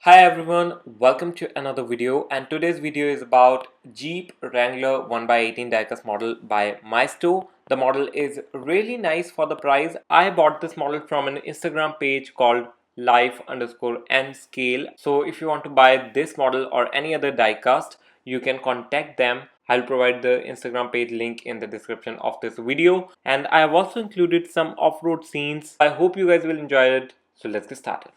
Hi everyone, welcome to another video, and today's video is about Jeep Wrangler 1x18 diecast model by Maestro. The model is really nice for the price. I bought this model from an Instagram page called life_n_scale. So if you want to buy this model or any other diecast, you can contact them. I'll provide the Instagram page link in the description of this video, and I have also included some off-road scenes. I hope you guys will enjoy it. So let's get started.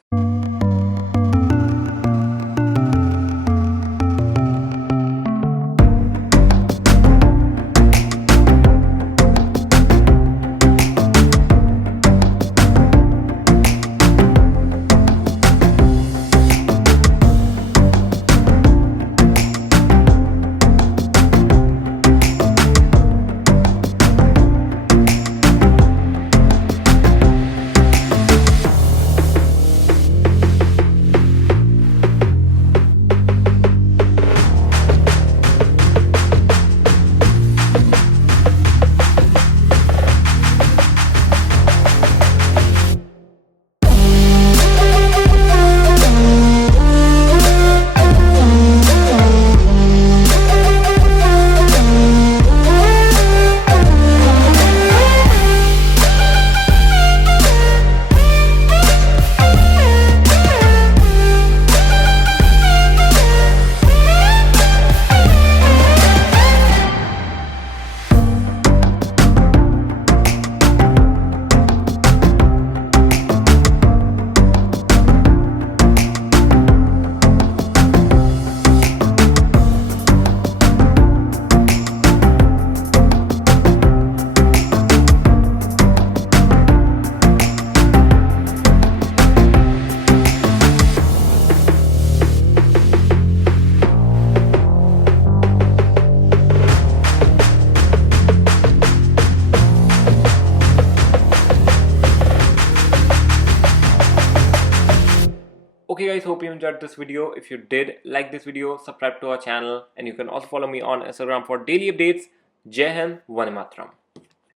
Okay guys, hope you enjoyed this video. If you did, like this video, subscribe to our channel, and you can also follow me on Instagram for daily updates. Jai Hind, Vande Mataram.